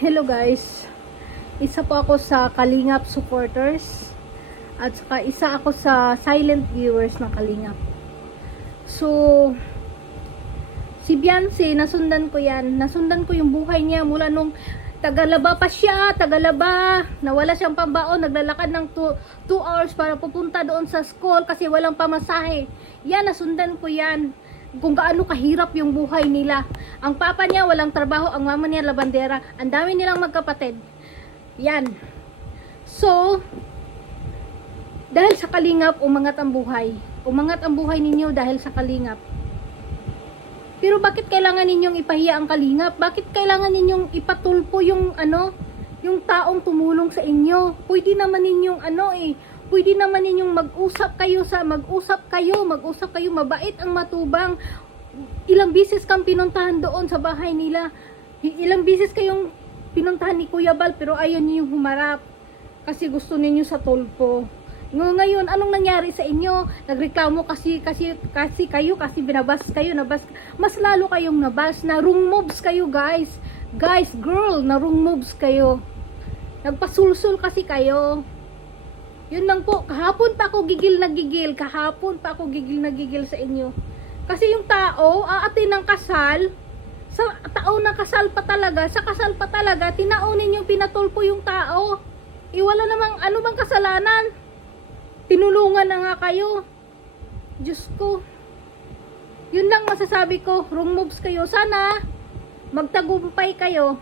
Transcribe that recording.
Hello guys. Isa po ako sa Kalingap supporters at saka isa ako sa silent viewers ng Kalingap. So, si Beyonce, nasundan ko yan. Nasundan ko yung buhay niya mula nung tagalaba pa siya, tagalaba. Nawala siyang pambaon, naglalakad ng 2 hours para pupunta doon sa school kasi walang pamasahe. Yan, nasundan ko yan. Kung gaano kahirap yung buhay nila. Ang papa niya walang trabaho, ang mama niya labandera. Ang dami nilang magkapatid. Yan. So, dahil sa Kalingap, umangat ang buhay. Umangat ang buhay ninyo dahil sa Kalingap. Pero bakit kailangan ninyong ipahiya ang Kalingap? Bakit kailangan ninyong ipatulpo yung yung taong tumulong sa inyo? Pwede naman ninyong pwede naman ninyong mag-usap kayo, mabait ang Matubang. Ilang bisis kang pinuntahan doon sa bahay nila. Ilang bisis kayong pinuntahan ni Kuya Bal pero ayaw niyo humarap kasi gusto niyo sa tulpo. Ngayon, anong nangyari sa inyo? Nagreklamo kasi binabas kayo, mas lalo kayong nabas, na wrong moves kayo guys. Guys, girl, na wrong moves kayo. Nagpasulsul kasi kayo. Yun lang po, kahapon pa ako gigil na gigil sa inyo. Kasi yung tao, aatin ng kasal, sa kasal pa talaga, tinaunin yung pinatulpo yung tao. Wala namang, ano bang kasalanan? Tinulungan na nga kayo. Diyos ko. Yun lang masasabi ko, wrong moves kayo. Sana, magtagumpay kayo.